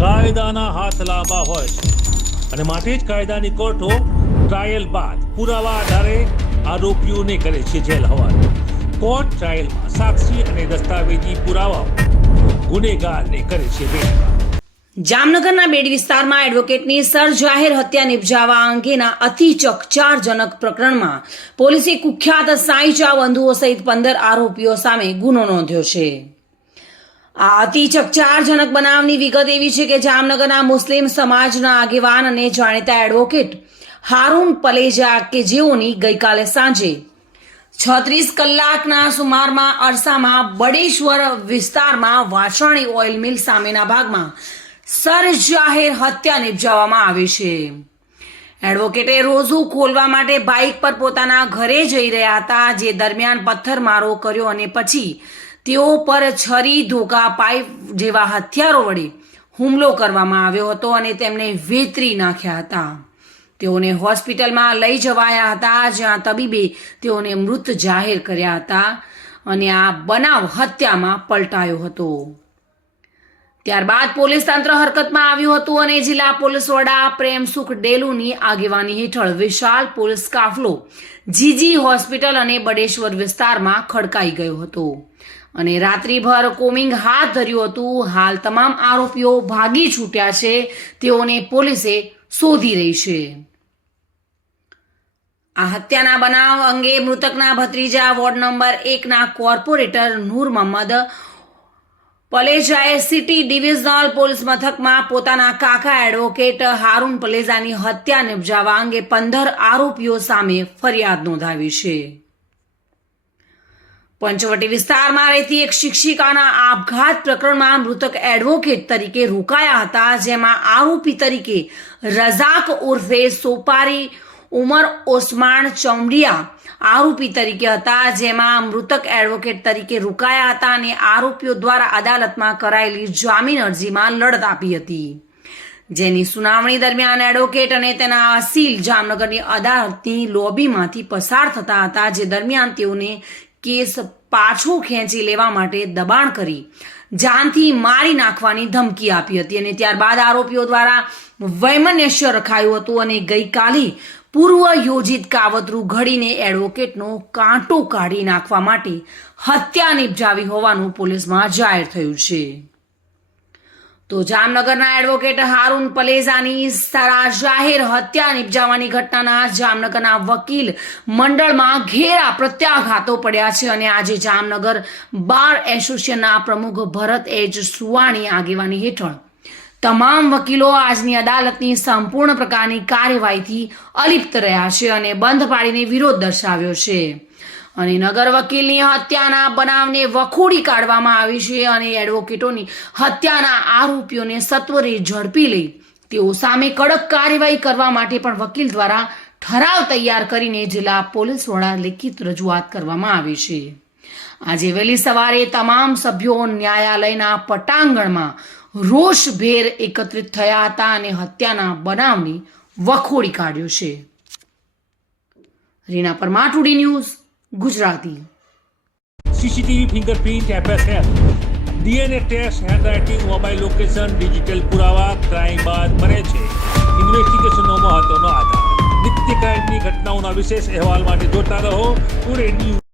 કાયદાના હાથ લાંબા હોય છે અને માટે જ કાયદાની કોર્ટો ટ્રાયલ બાદ પુરાવા આધારે આરોપીઓને કરે છે જેલ હવાલે. કોર્ટ ટ્રાયલમાં સાક્ષી અને દસ્તાવેજી પુરાવાઓ ગુનેગારને કરે છે બેદબાર. જામનગરના બેડી વિસ્તારમાં એડવોકેટની સરજાહેર હત્યા નિપજાવવા અંગેના અતિ ચકચારજનક પ્રકરણમાં પોલીસે કુખ્યાત સાઈ ચા બંધુઓ સહિત 15 આરોપીઓ સામે ગુનો નોંધ્યો છે. આ અતિ ચકચારજનક બનાવની વિગત એવી છે કે જામનગરના મુસ્લિમ સમાજના આગેવાન અને જાણીતા એડવોકેટ હારૂન પલેજા કે જેઓની ગઈકાલે સાંજે 36 કલાકના સુમારમાં અરસામાં બડેશ્વર વિસ્તારમાં વાસણી ઓઇલ મિલ સામેના ભાગમાં સરજાહેર હત્યા નિપજાવવામાં આવી છે. એડવોકેટે રોઝુ ખોલવા માટે બાઇક પર પોતાના ઘરે જઈ રહ્યા હતા, જે દરમિયાન પથ્થરમારો કર્યો અને પછી તેઓ પર છરી, ધોકા, પાઇપ જેવા હથિયારો વડે હુમલો કરવામાં આવ્યો હતો અને તેમને વેતરી નાખ્યા હતા. તેઓને હોસ્પિટલમાં લઈ જવાયા હતા, જ્યાં તબીબે તેઓને મૃત જાહેર કર્યા હતા અને આ બનાવ હત્યામાં પલટાયો હતો. ત્યારબાદ પોલીસ તંત્ર હરકતમાં આવ્યું હતું અને જિલ્લા પોલીસ વડા પ્રેમસુખ ડેલુની આગેવાની હેઠળ વિશાળ પોલીસ કાફલો જીજી હોસ્પિટલ અને બડેશ્વર વિસ્તારમાં ખડકાઈ ગયો હતો અને રાત્રિભર કોમિંગ હાથ ધર્યું હતું. હાલ તમામ આરોપીઓ ભાગી છૂટ્યા છે, તેઓને પોલીસે શોધી રહી છે. આ હત્યાના બનાવ અંગે મૃતકના ભત્રીજા વોર્ડ નંબર 1ના કોર્પોરેટર નૂર મોહમ્મદ પલેજાએ સિટી ડિવિઝનલ પોલીસ મથકમાં પોતાના કાકા એડવોકેટ હારૂન પલેજાની હત્યા નિપજાવવા અંગે 15 આરોપીઓ સામે ફરિયાદ નોંધાવી છે. પંચવટી વિસ્તારમાં રહેતી એક શિક્ષિકાના આપઘાત પ્રકરણમાં મૃતક એડવોકેટ તરીકે રોકાયા હતા, જેમાં આરોપી તરીકે રઝાક ઉર્ફે સોપારી ઉમર ઓસ્માન ચમડિયા આરોપી તરીકે હતા, જેમાં મૃતક એડવોકેટ તરીકે રોકાયા હતા અને આરોપીઓ દ્વારા અદાલતમાં કરાયેલી જામીન અરજીમાં લડત આપી હતી, જેની સુનાવણી દરમિયાન એડવોકેટ અને તેના અસીલ જામનગરની અદાલતની લોબીમાંથી પસાર થતા હતા, જે દરમિયાન તેઓને કેસ પાછો ખેંચી લેવા માટે દબાણ કરી જાનથી મારી નાખવાની ધમકી આપી હતી અને ત્યારબાદ આરોપીઓ દ્વારા વૈમનસ્ય રખાયું હતું અને ગઈકાલે પૂર્વ યોજિત કાવતરું ઘડીને એડવોકેટનો કાંટો કાઢી નાખવા માટે હત્યા નિપજાવી હોવાનું પોલીસમાં જાહેર થયું છે. તો જામનગરના એડવોકેટ હારૂન પલેજાની સરજાહેર હત્યા નિપજાવવાની ઘટનાના જામનગરના વકીલ મંડળમાં ઘેરા પ્રત્યાઘાતો પડ્યા છે અને આજે જામનગર બાર એસોસિએશનના પ્રમુખ ભરત એચ સુવાણી આગેવાની હેઠળ તમામ વકીલો આજની અદાલતની સંપૂર્ણ પ્રકારની કાર્યવાહીથી અલિપ્ત રહ્યા છે અને બંધ પાડીને વિરોધ દર્શાવ્યો છે અને નગર વકીલની હત્યાના બનાવને વખોડી કાઢવામાં આવી છે અને એડવોકેટોની હત્યાના આરોપીઓને સત્વરે ઝડપી લઈ તેઓ સામે કડક કાર્યવાહી કરવા માટે પણ વકીલ દ્વારા ઠરાવ તૈયાર કરીને જિલ્લા પોલીસ વડા લિખિત રજૂઆત કરવામાં આવી છે. આજે વહેલી સવારે તમામ સભ્યો ન્યાયાલયના પટાંગણમાં રોષભેર એકત્રિત થયા હતા અને હત્યાના બનાવને વખોડી કાઢ્યો છે. Reena Parmar, today news, Gujarati. CCTV, fingerprint, FSL, DNA test, handwriting, mobile location, digital પુરાવા ક્રાઇમ બાદ બને છે ઇન્વેસ્ટિગેશનનો મહત્વનો આધાર. નિત્ય ક્રાઇમની ઘટનાઓના વિશેષ અહેવાલ માટે જોતા રહો ટુડે ન્યૂઝ.